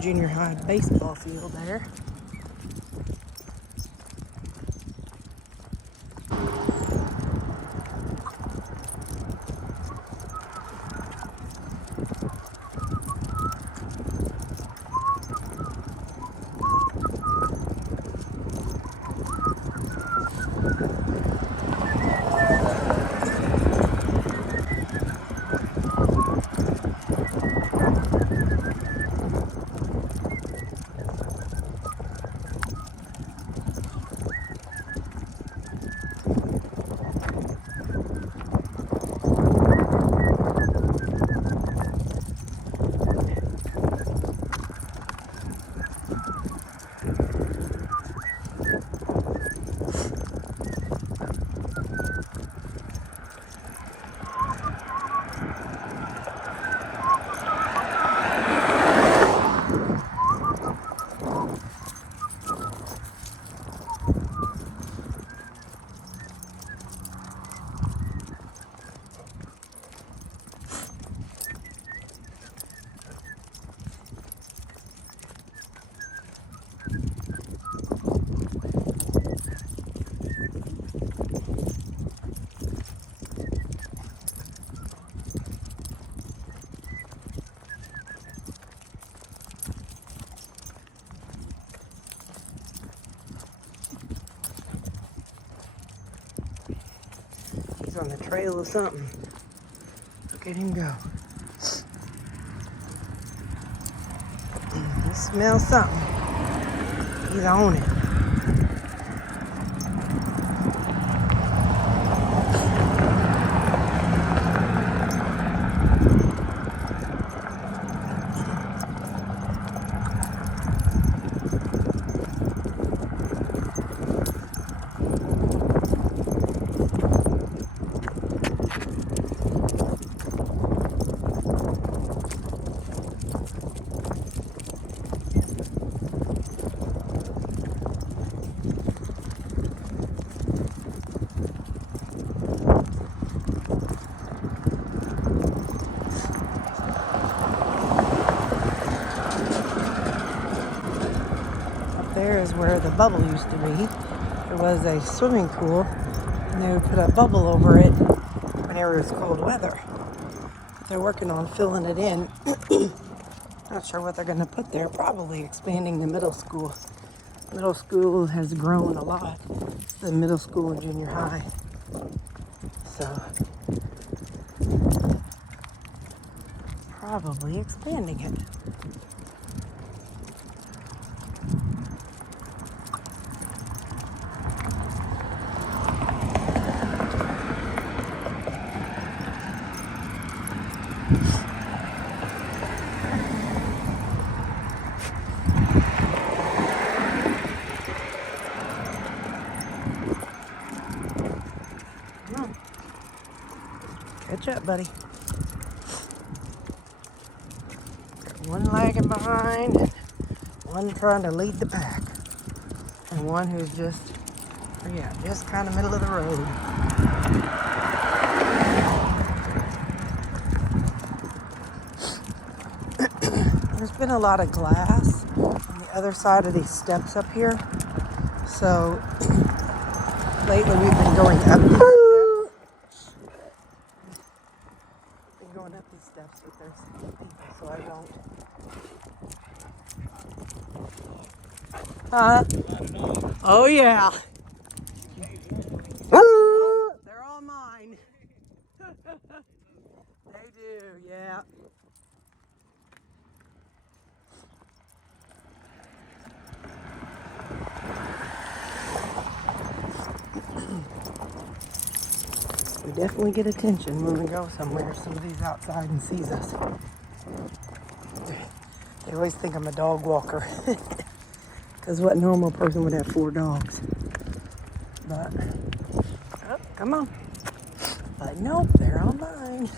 junior high baseball field there. He's on the trail of something. Look at him go. He smells something. He's on it. There is where the bubble used to be. It was a swimming pool, and they would put a bubble over it whenever it was cold weather. They're working on filling it in. Not sure what they're going to put there. Probably expanding the middle school. Middle school has grown a lot. The middle school and junior high. So, probably expanding it. Catch up, buddy. Got one lagging behind, and one trying to lead the pack, and one who's just kind of middle of the road. There's been a lot of glass on the other side of these steps up here, so lately we've been going up. Going up these steps with their people, so I don't. Oh yeah. They're all mine. They do, yeah. We definitely get attention when we go somewhere. Somebody's outside and sees us. They always think I'm a dog walker. Because what normal person would have 4 dogs? But, oh, come on. But nope, they're all mine.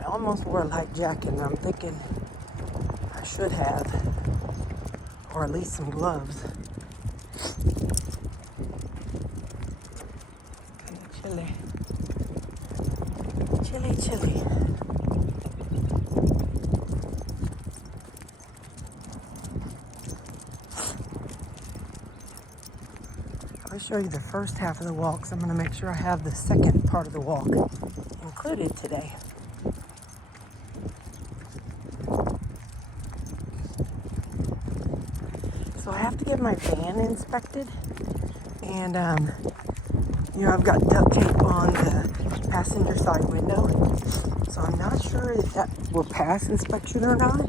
I almost wore a light jacket, and I'm thinking I should have, or at least some gloves. Chilly, chilly. I'll show you the first half of the walk, so I'm going to make sure I have the second part of the walk included today. So I have to get my van inspected, and I've got duct tape on the passenger side window, so I'm not sure if that will pass inspection or not.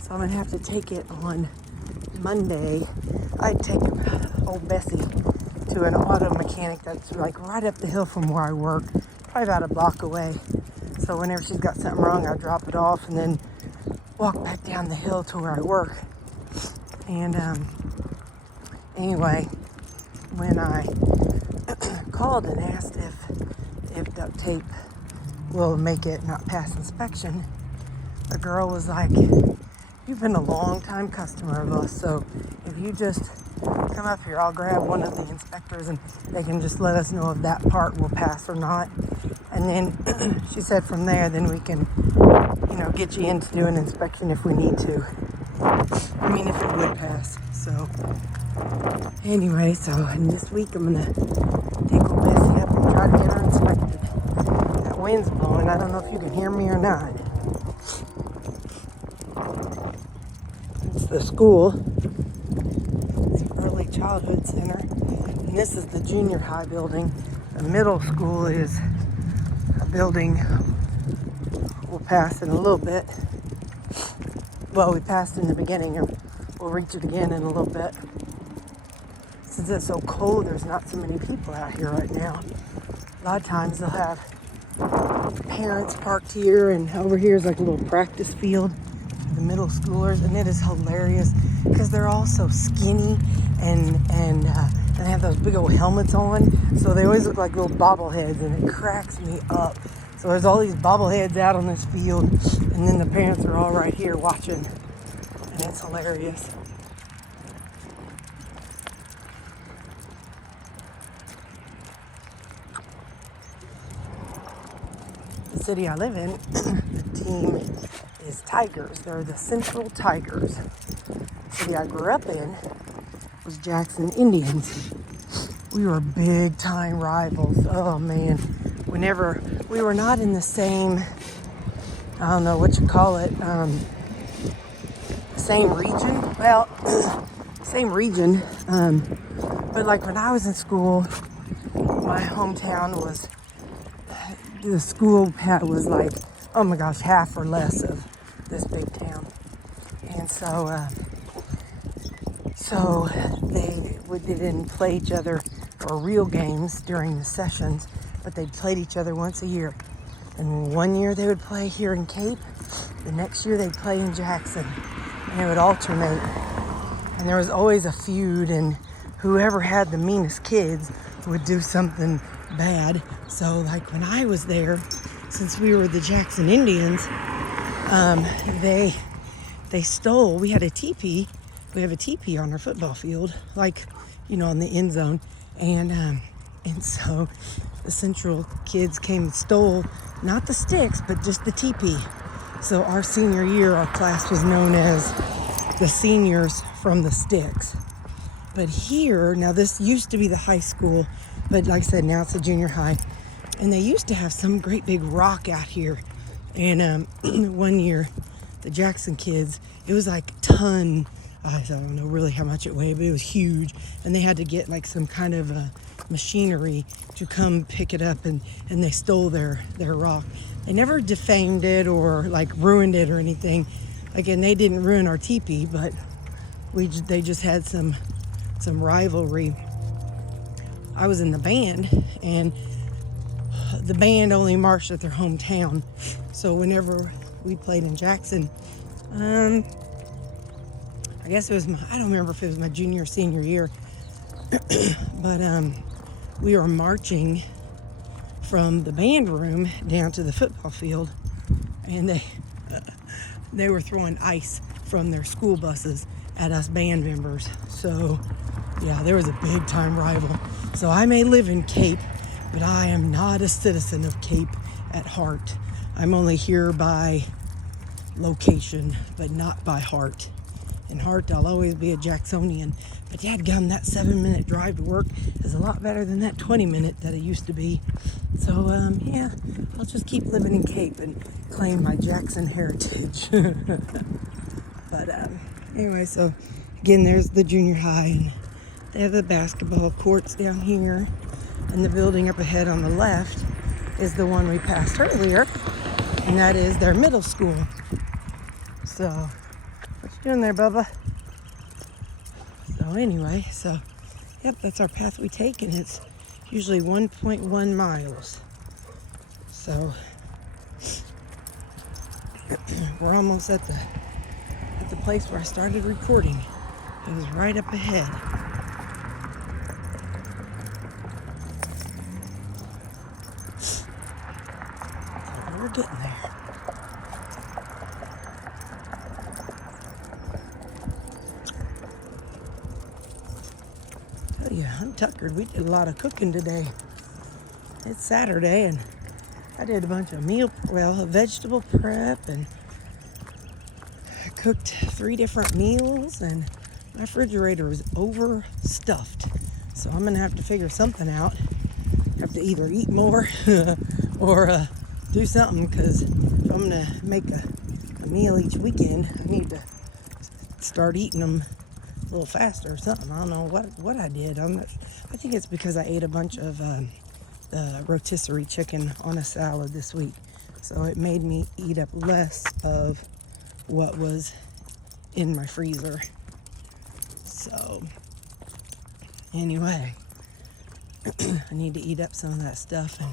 So I'm gonna have to take it on Monday. I'd take old Bessie to an auto mechanic that's like right up the hill from where I work, probably about a block away. So whenever she's got something wrong, I drop it off and then walk back down the hill to where I work. And anyway, when I called and asked if duct tape will make it not pass inspection, the girl was like, "You've been a long time customer of us, so if you just come up here, I'll grab one of the inspectors and they can just let us know if that part will pass or not." And then she said from there, then we can, get you in to do an inspection if we need to. I mean, if it would pass. So anyway, in this week I'm gonna take old Bessie up and try to get her inspected. That wind's blowing. I don't know if you can hear me or not. It's the school. It's the Early Childhood Center. And this is the junior high building. The middle school is a building we'll pass in a little bit. Well, we passed in the beginning, and we'll reach it again in a little bit. Since it's so cold, there's not so many people out here right now. A lot of times they'll have parents parked here, and over here is like a little practice field for the middle schoolers, and it is hilarious because they're all so skinny and they have those big old helmets on, so they always look like little bobbleheads, and it cracks me up. So there's all these bobbleheads out on this field, and then the parents are all right here watching, and it's hilarious. The city I live in, the team is Tigers. They're the Central Tigers. The city I grew up in was Jackson Indians. We were big time rivals. Oh man. Whenever we were not in the same, I don't know what you call it, same region. Well, same region. But like when I was in school, my hometown was, the school was like, oh my gosh, half or less of this big town. And so they didn't play each other for real games during the sessions, but they played each other once a year. And one year they would play here in Cape, the next year they'd play in Jackson, and it would alternate. And there was always a feud, and whoever had the meanest kids would do something bad. So like when I was there, since we were the Jackson Indians, they stole, we had a teepee, we have a teepee on our football field, like, in the end zone. And so the Central kids came and stole, not the sticks, but just the teepee. So our senior year, our class was known as the seniors from the sticks. But here, now this used to be the high school, but like I said, now it's a junior high. And they used to have some great big rock out here. And one year, the Jackson kids, it was like a ton, I don't know really how much it weighed, but it was huge. And they had to get like some kind of machinery to come pick it up, and they stole their rock. They never defamed it or like ruined it or anything. Again, they didn't ruin our teepee, but they just had some rivalry. I was in the band, and the band only marched at their hometown. So whenever we played in Jackson, I guess it was I don't remember if it was my junior or senior year, but we were marching from the band room down to the football field, and they were throwing ice from their school buses at us band members. So yeah, there was a big time rival. So I may live in Cape, but I am not a citizen of Cape at heart. I'm only here by location, but not by heart. In heart, I'll always be a Jacksonian. But dadgum, that 7-minute drive to work is a lot better than that 20-minute that it used to be. So, yeah, I'll just keep living in Cape and claim my Jackson heritage. But anyway, so again, there's the junior high, and they have the basketball courts down here, and the building up ahead on the left is the one we passed earlier, and that is their middle school. So, what you doing there, Bubba? So anyway, yep, that's our path we take, and it's usually 1.1 miles. So we're almost at the place where I started recording. It was right up ahead. So we're getting there. Tell you, I'm tuckered. We did a lot of cooking today. It's Saturday, and I did a bunch of vegetable prep, and I cooked 3 different meals, and my refrigerator is overstuffed. So I'm gonna have to figure something out. Have to either eat more or do something, because if I'm gonna make a meal each weekend, I need to start eating them a little faster or something. I don't know what I did. I think it's because I ate a bunch of rotisserie chicken on a salad this week, so it made me eat up less of what was in my freezer. So anyway, I need to eat up some of that stuff and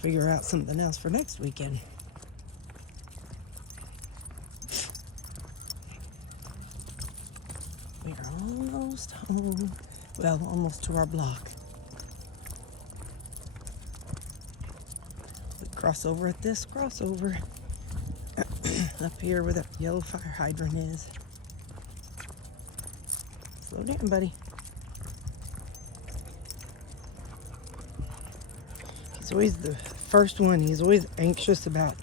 figure out something else for next weekend. We are almost home. Well, almost to our block. We cross over at this crossover. Up here where the yellow fire hydrant is. Slow down, buddy. He's always the first one. He's always anxious about,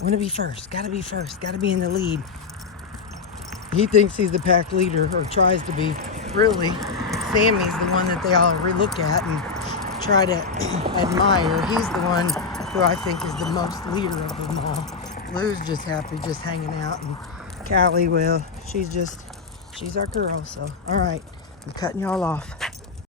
want to be first, gotta be in the lead. He thinks he's the pack leader, or tries to be. Really, Sammy's the one that they all look at and try to admire. He's the one who I think is the most leader of them all. Lou's just happy, just hanging out, and Callie, well, she's our girl. So, all right, I'm cutting y'all off.